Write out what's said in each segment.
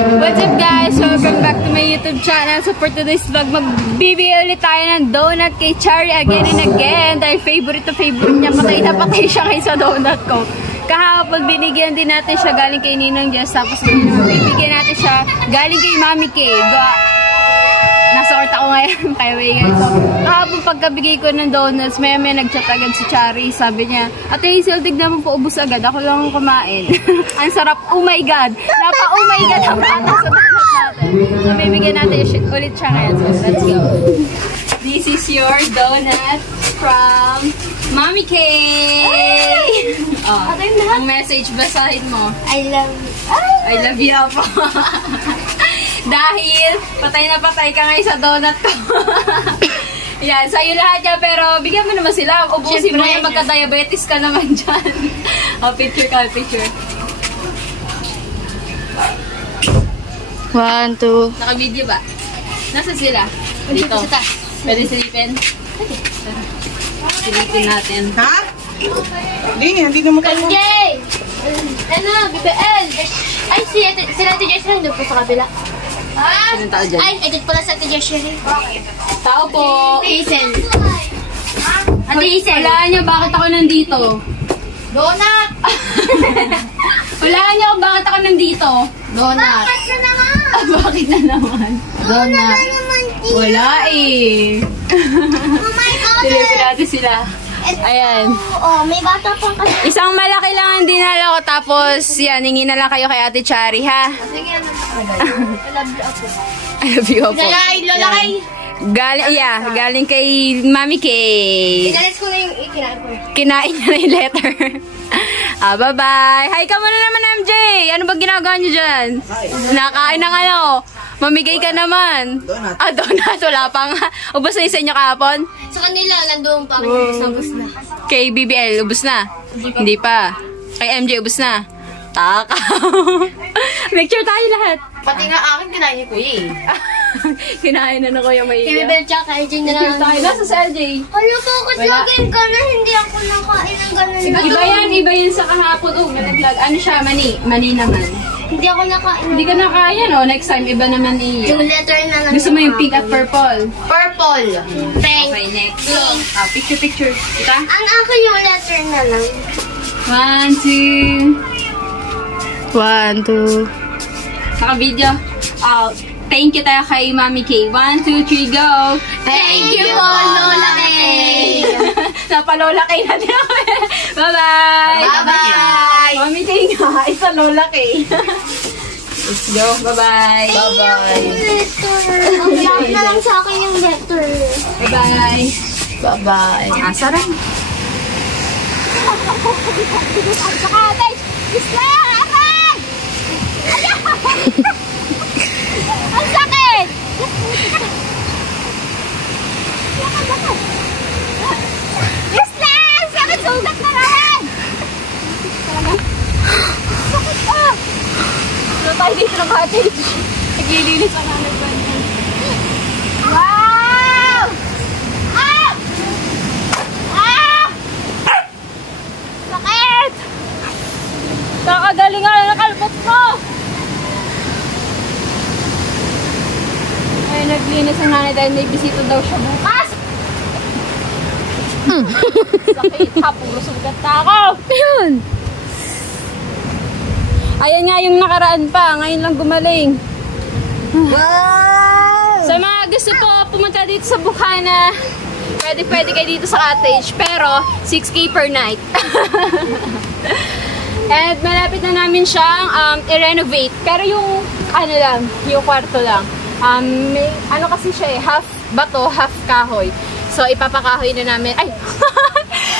What's up guys? Welcome back to my YouTube channel. So for today's vlog, magbibigay ulit tayo ng donut kay Chari again and again. Dahil favorite na favorite niya. Patay na patay siya ngayon sa donut ko. Kahapon binigyan din natin siya galing kay Ninang Jess. Tapos bibigyan natin siya galing kay Mami Kay. Nasa orta ko ngayon. Kaya guys. So kahapon pagkabigay ko ng donuts, may nag-chat agad si Chari. Sabi niya, Ate Hazel, tignan mo po, ubos agad. Ako lang kumain. Ang sarap. Oh my God. Oh my God ang bata sa donut natin. So bibigyan natin ulit siya ngayon. So let's go. This is your donut from Mami Kay. Oh, ang message, basahin mo. I love you. I love you po. Dahil patay na patay ka ngayon sa donut ko. Yan, sa'yo lahat yan. Pero bigyan mo naman sila. Ubusin mo yan, magka-diabetes ka naman dyan. Oh, picture ka, picture. 1, 2. Naka-video ba? Nasaan sila? Dito. Pwede silipin? Pwede. Silipin natin. Ha? Hindi na mo kayo. Jay! Ano? BBL! Ay, sila Ate Jess doon po sa kabila. Ah! Anong tao dyan? Ay, edit pala sa Ate Jess rin. Tao po. Hazel. Ate Hazel. Walaan niyo bakit ako nandito. Donut! Walaan niyo bakit ako nandito. Donut. Bakit na naman? Donut. Wala eh. Oh my God! Silipin natin sila. Ayan. Oh, may bata pang kasi. Isang malaki lang ang dinala ko. Tapos, yan, hingi na lang kayo kay Ate Chari, ha? Sige, ano ba? I love you ako. I love you po. Lalaki. Galing kay Mami Kay. Inalis ko na yung ikinain ko. Kinain niya na yung letter. Bye-bye. Hi ka muna naman, MJ. Ano ba ginagawa niyo dyan? Nakain ng ano? Mamigay ka naman. Donut. Donut. Wala pa nga. Ubus na yung sa inyo kahapon? Sa kanila, nandoon pa akin ubus na. Kay BBL, ubus na? Hindi pa. Kay MJ, ubus na? Takaw. Lecture tayo lahat. Pati nga akin kinain ni Kuya eh. Kinain na ko yung may Kay Bibel tsaka kay Jing na lang. tayo. Nasa sa LJ. Ano po kasi laging ka na hindi ako nakain ng gano'n. Iba yan sa kahapon. Oh, nalaglag. Ano siya? Mani naman. Hindi ako nakain. Hindi ka nakaya, no? Next time, iba naman iyo. Yung letter na lang. Gusto mo yung pink at purple? Purple. Pink. Okay, next. So, picture. Kita? Ang ako yung letter na lang. 1, 2. 1, 2. Naka-video. Thank you tayo kay Mami Kay. 1, 2, 3, go! Thank you po, Lola Kay! Napalola Kay natin ako. Bye-bye! Bye-bye! Mami Kay nga. Isa Lola Kay. Let's go. Bye-bye! Bye-bye! Ang na lang sa akin yung letter. Bye-bye! Bye-bye! Sarap. Ang sakit! Isla! Ang sakit! Sugat na naman! Sakit ka! Ano tayo dito ng cottage? Naglilinis ang nanay ko. Wow! Ah! Ah! Sakit! Kakagaling nga ng kalpot mo! Ay, naglinis ang nanay dahil may bisita daw siya bukas. Sakit ha, puro sugat na ako. Ayun. Ayan nga yung nakaraan pa, ngayon lang gumaling. Wow! Sa mga gusto po pumunta dito sa Bukana, pwede kayo dito sa cottage, pero 6K per night. And malapit na namin siyang i-renovate. Pero yung ano lang, yung kwarto lang. May, ano kasi siya eh, half bato, half kahoy. So ipapakahoy na namin. Ay!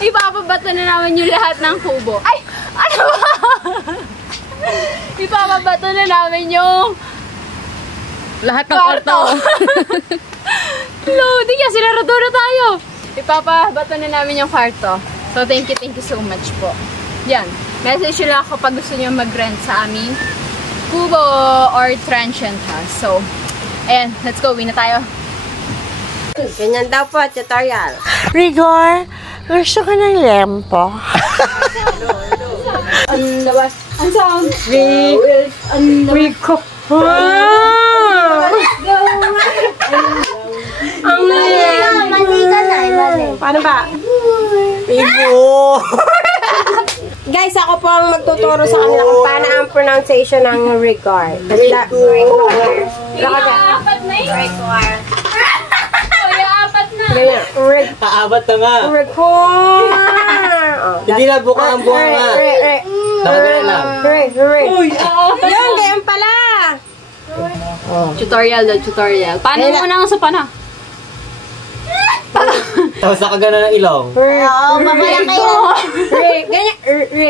Ipapabato na namin yung lahat ng kubo. Ay! Ano ba? Ipapabato na namin yung lahat ng kwarto. Loading yan, sinarado na tayo. Ipapabato na namin yung kwarto. So thank you so much po. Yan. Message nyo lang kapag gusto nyo mag-rent sa aming kubo or transient house. So, ayan, let's go. Uwi na tayo. Ganyan daw po, tutorial. Rigor, gusto ka ng lempo? Ang labas. Ang sound. We cook Ang liit. Mali ka na, mali. Paano ba? Ibo. Guys, ako po ang magtuturo sa kanila kung paano ang pronunciation ng regard. Apat na yun. Kuya, apat na. Ganyan. Kaabat na nga. Record. Hindi na buka ang buka nga. Dapat na lang. Yun, ganyan pala. Tutorial daw, tutorial. Paano muna ang sopa na? Tapos nakagana ng ilong. Oo, mamalaki yan. Ganyan.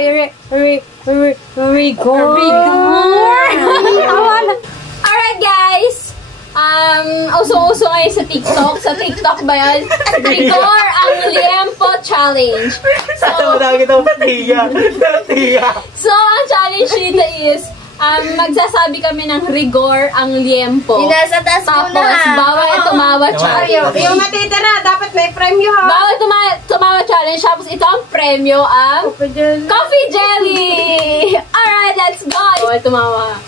Alright guys! Uso-uso ngayon sa TikTok. Sa TikTok ba yan? Rigor ang liempo challenge. Saan mo nakikita mo patiya? So, ang challenge dito is, magsasabi kami ng rigor ang liempo. Nasa taas mo Tapos, na. bawal tumawa challenge. Yung matitira, dapat may premyo ha. Bawal tumawa challenge. Tapos, ito ang premyo ang coffee jelly! Alright, let's go! Bawal tumawa.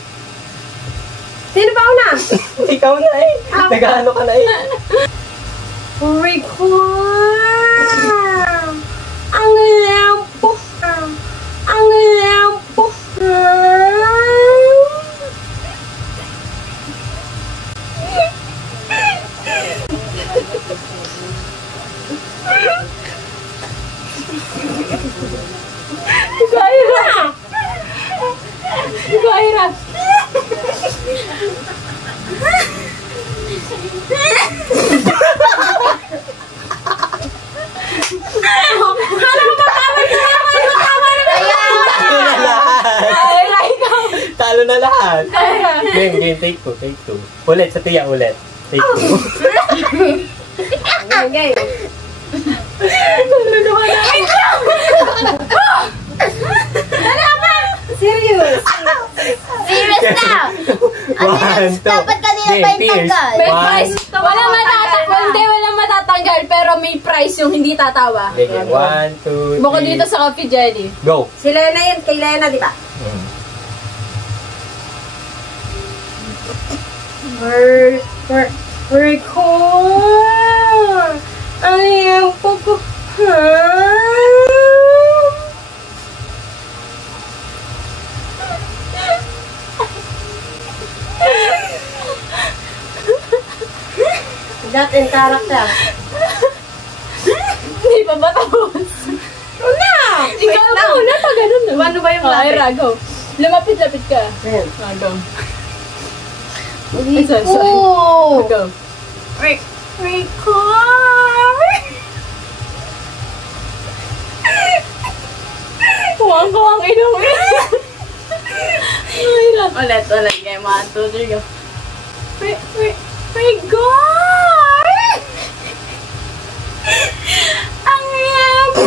Sino ba una? Ikaw na eh. Nag-ano ka na eh. Record. Ang lampo. Ang lampo. Gaira. Talo na lahat. Game, take two. Ulit, sa tiya ulit. Take two. Okay. Serious. Serious na. One, two. Dapat kanina pa yung tanggal. May prize. Walang matatanggal, pero may prize yung hindi tatawa. Okay, 1, 2, 3. Bukod dito sa coffee jelly. Go. Si Lena yun, kay Lena, di ba? Record. Ang po. That in character. Hindi pa ba tapos? Una! Ikaw na una pa ganun. Ano ba yung labi? Ira, go. Lumapit-lapit ka. Ayan. Go. Isa. Oo. Go. Record! Kuwang-kuwang inuwi. Ulit. Game 1, 2, 3, go. Record! Ang liempo!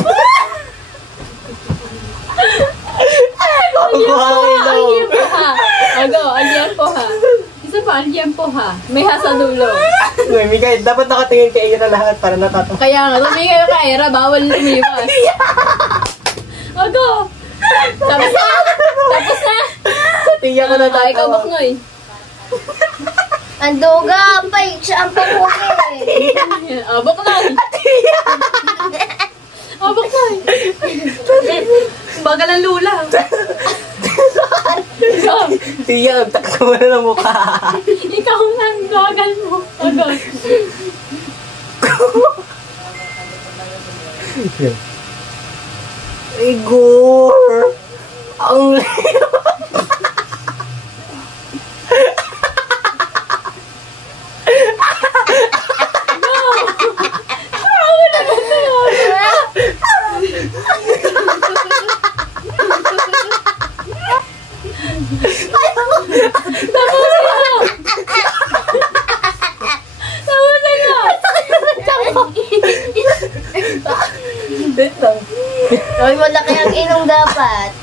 Ang liempo ha. Go, ang liempo ha. Isa pa, ang liempo ha. May ha sa dulo. Uy, Miguel, dapat nakatingin kay Ira lahat para natatawa. Kaya nga, tumingin kayo kay Ira, bawal lumiwas. Go! Tapos na! Tapos na! Sa tiya ko Ikaw, natatawa. Baknoy. Ang duga, pay, siya ang papuki. Baknoy! Baknoy! Bagal ang lula. Go! Tiya, takot mo na ng mukha. Ikaw nang gagal mo. Go! Igor! Ang Ay, malaki ang ilong dapat.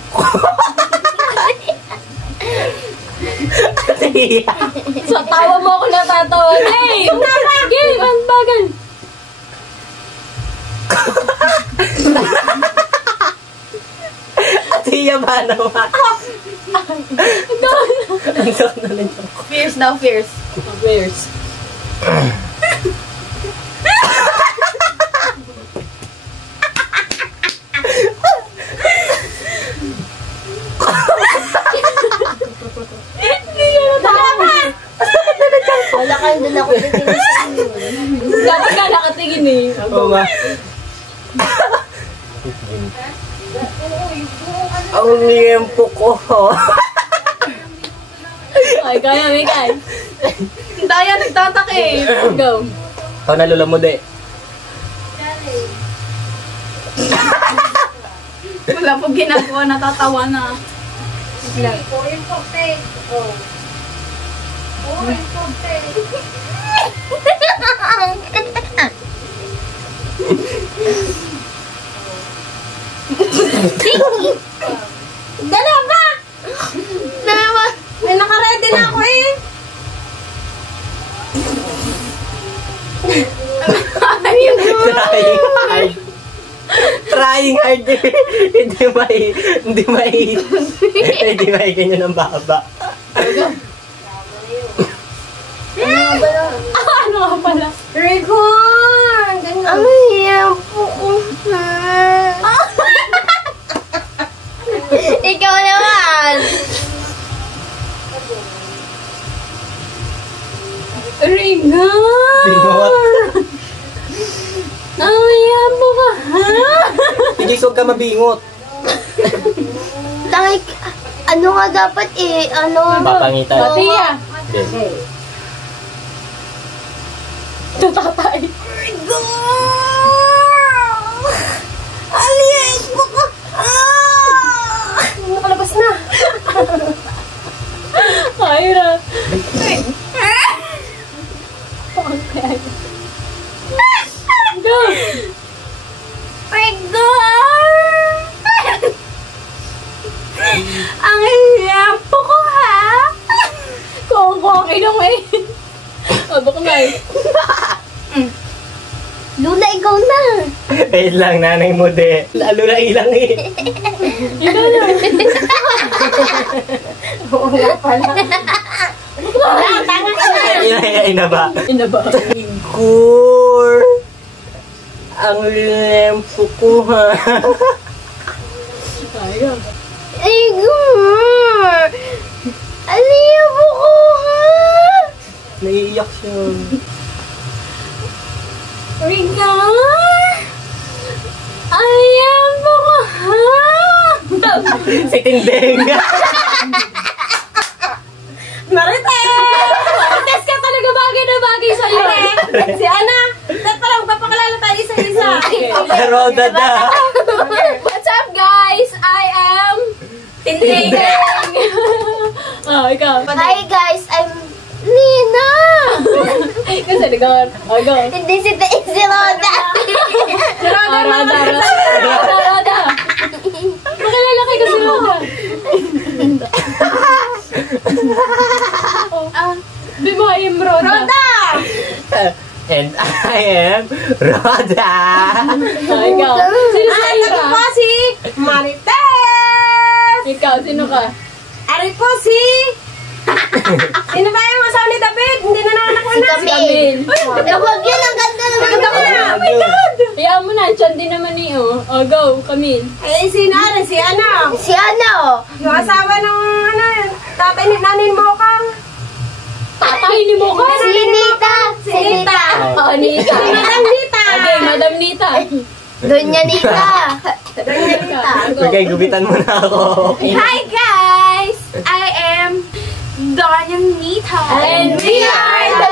tiya. Sa tawa mo ako natatawa. Hey! Game! Ang bagal! Tiya ba naman? Ang sok na rin ako. Fierce daw, fierce. Fierce. Wala ka doon ako titingin sa inyo. Dapat ka nakatingin eh. Oo nga. Ang liempo ko. Ay, kaya, Mekay. Daya, nagtatak eh. Go. Ikaw nalula mo, de. Wala pong ginagawa, natatawa na. Dala ba? May nakaready na ako eh. Trying hard. Trying hard. Hindi may ganyan ang baba. Ano nga pala? Record! Ano yan po? Ikaw naman! Ringan! Bingot. Ayan po ba? Hindi, huwag ka mabingot. Tangik, ano nga dapat eh? Ano? Papangitan. Tiya. Okay. Tatatay. Alias ko ko! Nakalabas na. Ayra. Go! Ang lampo ko ha! Kung kinong eh. Ado ko na eh. Luna, ikaw na! Wait lang, nanay mo, de. Lalo na ilang eh. Ikaw na. Oo nga pala. Tanga ka na. Ay na ba? Inaba. Igor! Ang lempo ko, ha? Ayra. Igor! Aliya po ko ha! Naiiyak siya. Ringan! Ayan po ko ha! Si Tindeng! Marites ka talaga bagay na bagay sa'yo eh. Si Ana, dapat parang papakalala tayo isa-isa. Roda na! What's up guys? I am Tinding! Ikaw. Hi guys, I'm Nina! Kasi nag-on. Go. Hindi si Roda! Roda. Makilala kayo kasi Roda. Di mo I'm Roda. Roda! And I am Roda! Ikaw. Sino si Ito Ira? po si Marites! Ikaw, sino ka? Ari po si... Sino ba yung asawa ni David? Hindi na nanganak na. Camille. Huwag yun, ang ganda naman. Maganda ko na. Oh my God! Hayaan mo na, tiyan din naman niyo. Go, Camille. Eh, si Nara, si ano? Si ano? Yung asawa ng ano, tatay ni nanin mo kang. Tatay ni mo ka? Si Nita! Si Nita! Oh, Nita. Madam Nita! Okay, Madam Nita. Donya Nita! Donya Nita. Okay, gubitan mo na ako. Hi guys! I am Donya Nita. And we are the